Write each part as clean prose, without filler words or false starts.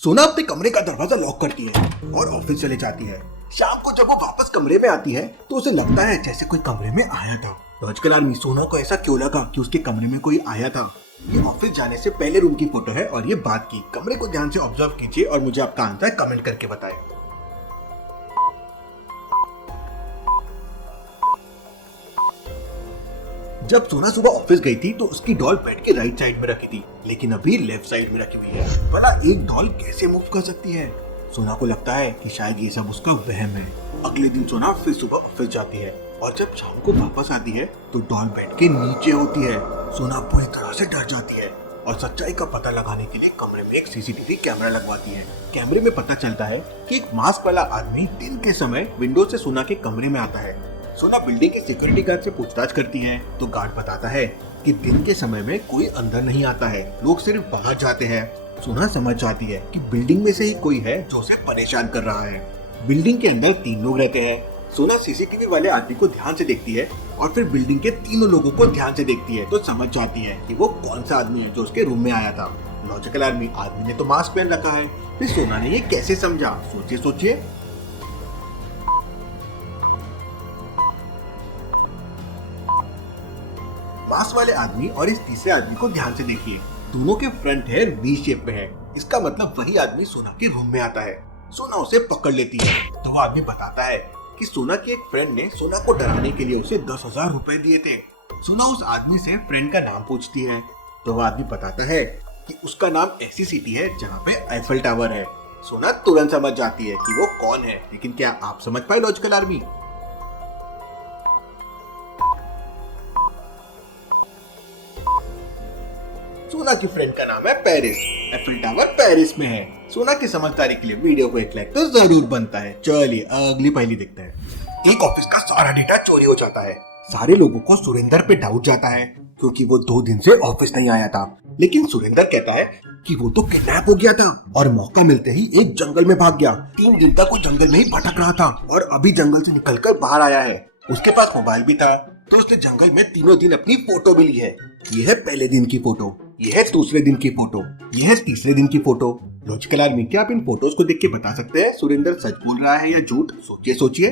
सोना अपने कमरे का दरवाजा लॉक करती है और ऑफिस चले जाती है। शाम को जब वो वापस कमरे में आती है तो उसे लगता है जैसे कोई कमरे में आया था। लॉजिकल आर्मी, सोना को ऐसा क्यों लगा कि उसके कमरे में कोई आया था? ये ऑफिस जाने से पहले रूम की फोटो है और ये बात की। कमरे को ध्यान से ऑब्जर्व कीजिए और मुझे आपका आंसर कमेंट करके बताएं। जब सोना सुबह ऑफिस गई थी तो उसकी डॉल बेड के राइट साइड में रखी थी, लेकिन अभी लेफ्ट साइड में रखी हुई है। भला एक डॉल कैसे मूव कर सकती है? सोना को लगता है कि शायद ये सब उसका वहम है। अगले दिन सोना फिर सुबह ऑफिस जाती है और जब शाम को वापस आती है तो डॉल बेड के नीचे होती है। सोना पूरी तरह से डर जाती है और सच्चाई का पता लगाने के लिए कमरे में एक सीसीटीवी कैमरा लगवाती है। कैमरे में पता चलता है कि एक मास्क वाला आदमी दिन के समय विंडो से सोना के कमरे में आता है। सोना बिल्डिंग के सिक्योरिटी गार्ड से पूछताछ करती है तो गार्ड बताता है कि दिन के समय में कोई अंदर नहीं आता है, लोग सिर्फ बाहर जाते हैं। सोना समझ जाती है कि बिल्डिंग में से ही कोई है जो उसे परेशान कर रहा है। बिल्डिंग के अंदर 3 लोग रहते हैं। सोना सीसीटीवी वाले आदमी को ध्यान से देखती है और फिर बिल्डिंग के तीनों लोगों को ध्यान से देखती है तो समझ जाती है कि वो कौन सा आदमी है जो उसके रूम में आया था। लॉजिकल आदमी ने तो मास्क पहन रखा है, फिर सोना ने ये कैसे समझा? सोचिए। मास्क वाले आदमी और इस तीसरे आदमी को ध्यान से देखिए। दोनों के फ्रंट हेयर वी शेप में है। इसका मतलब वही आदमी सोना के रूम में आता है। सोना उसे पकड़ लेती है तो वो आदमी बताता है कि सोना के एक फ्रेंड ने सोना को डराने के लिए उसे 10,000 रुपए दिए थे। सोना उस आदमी से फ्रेंड का नाम पूछती है तो वो आदमी बताता है कि उसका नाम ऐसी सिटी है जहाँ पे आईफल टावर है। सोना तुरंत समझ जाती है कि वो कौन है, लेकिन क्या आप समझ पाए लॉजिकल आर्मी? सोना की फ्रेंड का नाम है पेरिस। एफिल टावर पेरिस में है। सोना की समझदारी के लिए वीडियो को एक लाइक तो जरूर बनता है। चलिए अगली पहेली देखते हैं। एक ऑफिस का सारा डेटा चोरी हो जाता है। सारे लोगों को सुरेंद्र पे डाउट जाता है क्योंकि वो 2 दिन से ऑफिस नहीं आया था, लेकिन सुरेंद्र कहता है कि वो तो किडनैप हो गया था और मौका मिलते ही एक जंगल में भाग गया। 3 दिन तक वो जंगल में ही भटक रहा था और अभी जंगल से निकलकर बाहर आया है। उसके पास मोबाइल भी था तो उसने जंगल में तीनों दिन अपनी फोटो भी ली है। यह है पहले दिन की फोटो, यह है दूसरे दिन की फोटो, यह है तीसरे दिन की फोटो। लॉजिकल आर्मी, क्या आप इन फोटोज को देख के बता सकते हैं सुरेंद्र सच बोल रहा है या झूठ? सोचिए।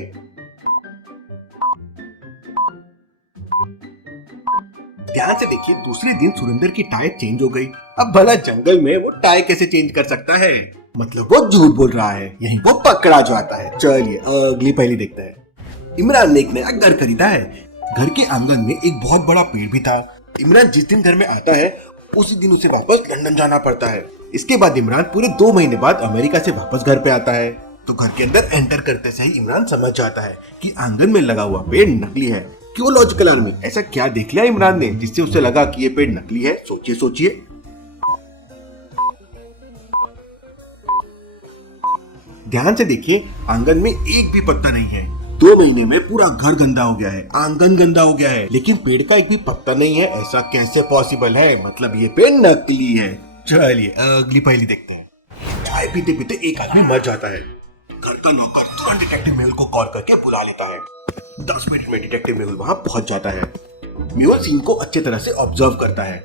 ध्यान से देखिए, दूसरे दिन सुरेंद्र की टाई चेंज हो गई। अब भला जंगल में वो टाई कैसे चेंज कर सकता है? मतलब वो झूठ बोल रहा है। यहीं वो पकड़ा जाता है। चलिए अगली पहेली देखते हैं। इमरान ने एक नया घर खरीदा है। घर के आंगन में एक बहुत बड़ा पेड़ भी था। इमरान जिस दिन घर में आता है उसी दिन उसे वापस लंदन जाना पड़ता है। इसके बाद इमरान पूरे 2 महीने बाद अमेरिका से वापस घर पे आता है। तो घर के अंदर एंटर करते से ही इमरान समझ जाता है कि आंगन में लगा हुआ पेड़ नकली है। क्यों लॉजिकल आर्मी? ऐसा क्या देख लिया इमरान ने जिससे उसे लगा कि ये पेड़ नकली है? सोचिए। ध्यान से देखिए, आंगन में एक भी पत्ता नहीं है। 2 महीने में पूरा घर गंदा हो गया है, आंगन गंदा हो गया है, लेकिन पेड़ का एक भी पत्ता नहीं है। ऐसा कैसे पॉसिबल है? मतलब ये पेड़ नकली है। चलिए अगली पहेली देखते हैं। चाय पीते पीते एक आदमी मर जाता है। घर का नौकर तुरंत डिटेक्टिव मेहुल को कॉल करके बुला लेता है। 10 मिनट में डिटेक्टिव मेहुल वहां पहुंच जाता है। मेहुल सीन को अच्छे तरह से ऑब्जर्व करता है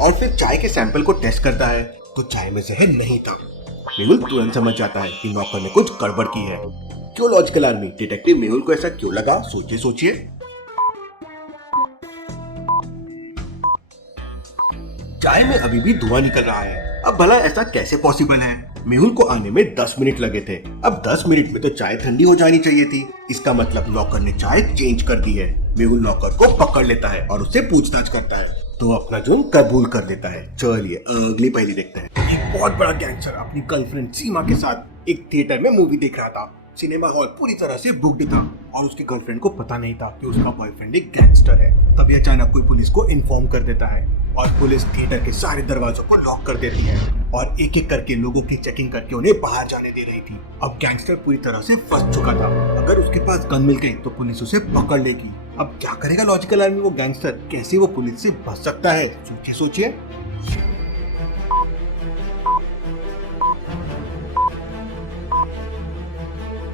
और फिर चाय के सैंपल को टेस्ट करता है तो चाय में जहर नहीं था। मेहुल तुरंत समझ जाता है कि नौकर ने कुछ गड़बड़ की है। क्यों लॉजिकल आर्मी? डिटेक्टिव मेहुल को ऐसा क्यों लगा? सोचिए। चाय में अभी भी धुआं निकल रहा है। अब भला ऐसा कैसे पॉसिबल है? मेहुल को आने में 10 मिनट लगे थे। अब 10 मिनट में तो चाय ठंडी हो जानी चाहिए थी। इसका मतलब नौकर ने चाय चेंज कर दी है। मेहुल नौकर को पकड़ लेता है और उससे पूछताछ करता है तो अपना जुर्म कबूल कर देता है। चलिए अगली पहेली देखते हैं। एक बहुत बड़ा गैंगस्टर अपनी गर्लफ्रेंड सीमा के साथ एक थिएटर में मूवी देख रहा था। सिनेमा हॉल पूरी तरह से बुक्ड था और उसकी गर्लफ्रेंड को पता नहीं था कि उसका बॉयफ्रेंड एक गैंगस्टर है। तभी अचानक कोई पुलिस को इन्फॉर्म कर देता है और पुलिस थिएटर के सारे दरवाजों को लॉक कर देती है और एक एक करके लोगों की चेकिंग करके उन्हें बाहर जाने दे रही थी। अब गैंगस्टर पूरी तरह से फंस चुका था। अगर उसके पास गन मिल गई तो पुलिस उसे पकड़ लेगी। अब क्या करेगा लॉजिकल आर्मी? वो गैंगस्टर कैसे वो पुलिस से बच सकता है? सोचिए।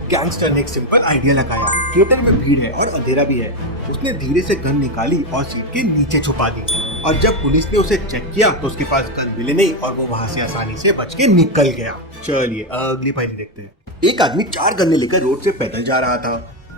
गैंगस्टर ने एक सिंपल आइडिया लगाया। थिएटर में भीड़ है और अंधेरा भी है। उसने धीरे से गन निकाली और सीट के नीचे छुपा दी। और जब पुलिस ने उसे चेक किया तो उसके पास गन मिले नहीं और वो वहाँ से आसानी से बच के निकल गया। चलिए अगली पहेली देखते हैं। एक आदमी 4 गन्ने लेकर रोड से पैदल जा रहा था।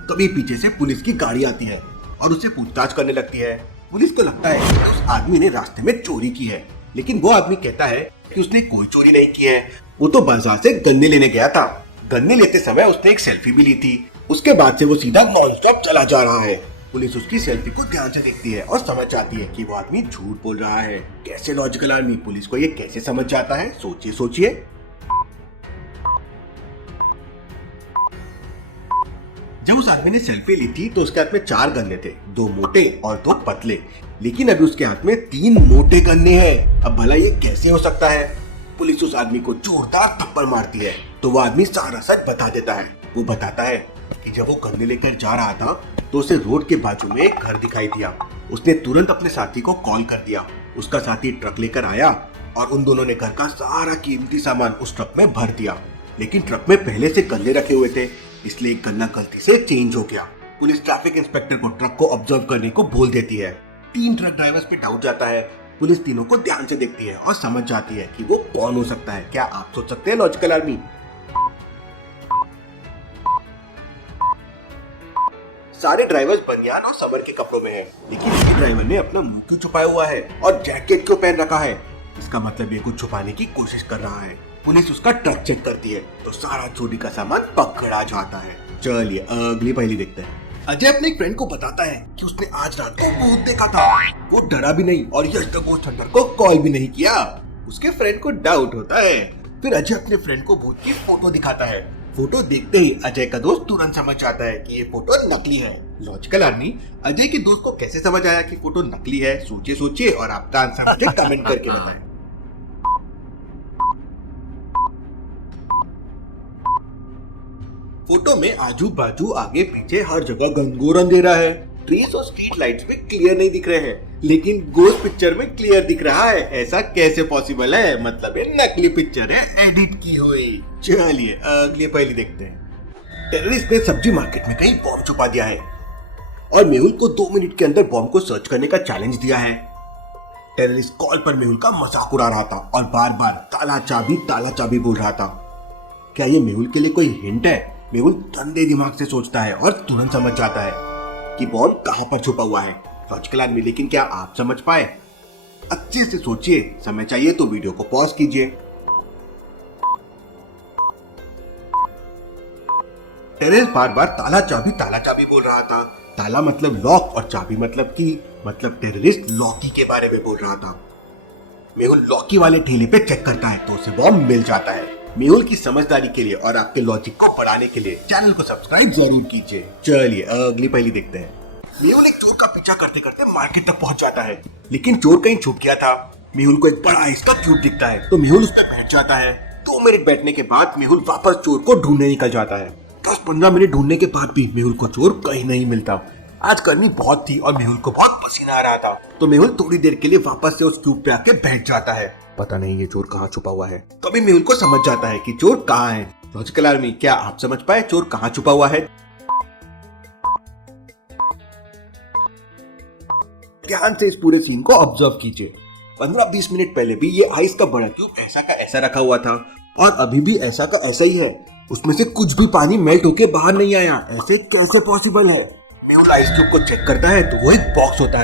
तभी पीछे से पुलिस की गाड़ी आती है और उससे पूछताछ करने लगती है। पुलिस को लगता है कि उस आदमी ने रास्ते में चोरी की है, लेकिन वो आदमी कहता है कि उसने कोई चोरी नहीं की है, वो तो बाजार से गन्ने लेने गया था। गन्ने लेते समय उसने एक सेल्फी भी ली थी। उसके बाद से वो सीधा नॉन स्टॉप चला जा रहा है। पुलिस उसकी सेल्फी को ध्यान से देखती है और समझ जाती है कि वो आदमी झूठ बोल रहा है। कैसे लॉजिकल आदमी पुलिस को ये कैसे समझ जाता है, सोचिए सोचिए। जब उस आदमी ने सेल्फी ली थी तो उसके हाथ में 4 गन्ने थे, 2 मोटे और 2 पतले, लेकिन अभी उसके हाथ में 3 मोटे गन्ने हैं। अब भला ये कैसे हो सकता है? पुलिस उस आदमी को जोरदार थप्पड़ मारती है तो वो आदमी सारा सच बता देता है। वो बताता है कि जब वो गन्ने लेकर जा रहा था तो उसे रोड के बाजू में एक घर दिखाई दिया। उसने तुरंत अपने साथी को कॉल कर दिया। उसका साथी ट्रक लेकर आया और उन दोनों ने घर का सारा कीमती सामान उस ट्रक में भर दिया, लेकिन ट्रक में पहले से गन्ने रखे हुए थे, इसलिए एक गन्ना गलती से चेंज हो गया। पुलिस ट्रैफिक इंस्पेक्टर को ट्रक को ऑब्जर्व करने को बोल देती है। 3 ट्रक ड्राइवर्स पे डाउट जाता है। पुलिस तीनों को ध्यान से देखती है और समझ जाती है कि वो कौन हो सकता है। क्या आप सोच सकते हैं लॉजिकल आदमी? सारे ड्राइवर्स बनियान और समर के कपड़ों में हैं, लेकिन एक ड्राइवर ने अपना मुंह क्यों छुपाया हुआ है और जैकेट क्यों पहन रखा है? इसका मतलब ये कुछ छुपाने की कोशिश कर रहा है। पुलिस उसका ट्रक चेक करती है तो सारा चोरी का सामान पकड़ा जाता है। चलिए अगली पहेली देखते हैं। अजय अपने एक फ्रेंड को बताता है कि उसने आज रात को भूत देखा था। वो डरा भी नहीं और यश द गोस्ट हंटर को कॉल भी नहीं किया। उसके फ्रेंड को डाउट होता है। फिर अजय अपने फ्रेंड को भूत की फोटो दिखाता है। फोटो देखते ही अजय का दोस्त तुरंत समझ जाता है कि ये फोटो नकली है। लॉजिकल आदमी अजय के दोस्त को कैसे समझ आया कि फोटो नकली है? सोचिए सोचिए और आपका आंसर मुझे कमेंट करके बताएं। फोटो में आजू बाजू आगे पीछे हर जगह घनघोर अंधेरा है। ट्रीज और स्ट्रीट लाइट्स भी क्लियर नहीं दिख रहे हैं, लेकिन गोस्ट पिक्चर में क्लियर दिख रहा है। ऐसा कैसे पॉसिबल है? मतलब ये नकली पिक्चर है, एडिट की हुई। चलिए अगली पहेली देखते हैं। टेररिस्ट ने सब्जी मार्केट में कहीं बॉम्ब छुपा दिया है और मेहुल को 2 मिनट के अंदर बॉम्ब को सर्च करने का चैलेंज दिया है। टेररिस्ट कॉल पर मेहुल का मजाक उड़ा रहा था और बार बार ताला चाबी बोल रहा था। क्या ये मेहुल के लिए कोई हिंट है? मेहुल ठंडे दिमाग से सोचता है और तुरंत समझ जाता है कि बॉम्ब कहां पर छुपा हुआ है। लॉजिकल आदमी, लेकिन क्या आप समझ पाए? अच्छे से सोचिए। समय चाहिए तो वीडियो को पॉज कीजिए। टेरेस बार बार ताला चाबी बोल रहा था। ताला मतलब लॉक और चाबी मतलब की, मतलब टेररिस्ट लॉकी के बारे में बोल रहा था। मेहुल लॉकी वाले ठेले पे चेक करता है तो उसे बॉम्ब मिल जाता है। मेहुल की समझदारी के लिए और आपके लॉजिक को पढ़ाने के लिए चैनल को सब्सक्राइब जरूर कीजिए। चलिए अगली पहेली देखते हैं। मेहुल एक चोर का पीछा करते करते मार्केट तक पहुंच जाता है, लेकिन चोर कहीं छुप गया था। मेहुल को एक बड़ा आइस का क्यूब दिखता है तो मेहुल उस पर बैठ जाता है। 2 मिनट बैठने के बाद मेहुल वापस चोर को ढूंढने निकल जाता है। 10-15 मिनट ढूंढने के बाद भी मेहुल को चोर कहीं नहीं मिलता। आज गर्मी बहुत थी और मेहुल को बहुत पसीना आ रहा था, तो मेहुल थोड़ी देर के लिए वापस से उस क्यूब पे आके बैठ जाता है। पता नहीं ये चोर कहाँ छुपा हुआ है। तभी मेहुल को समझ जाता है कि चोर कहाँ है। लॉजिकल आदमी, क्या आप समझ पाए चोर कहाँ छुपा हुआ है? ध्यान से इस पूरे सीन को ऑब्जर्व कीजिए। 15-20 मिनट पहले भी ये आइस का बड़ा क्यूब ऐसा का ऐसा रखा हुआ था और अभी भी ऐसा का ऐसा ही है। उसमें से कुछ भी पानी मेल्ट होके बाहर नहीं आया। ऐसे कैसे पॉसिबल है? मेहुल आइस क्यूब को चेक करता है तो वो एक बॉक्स होता है।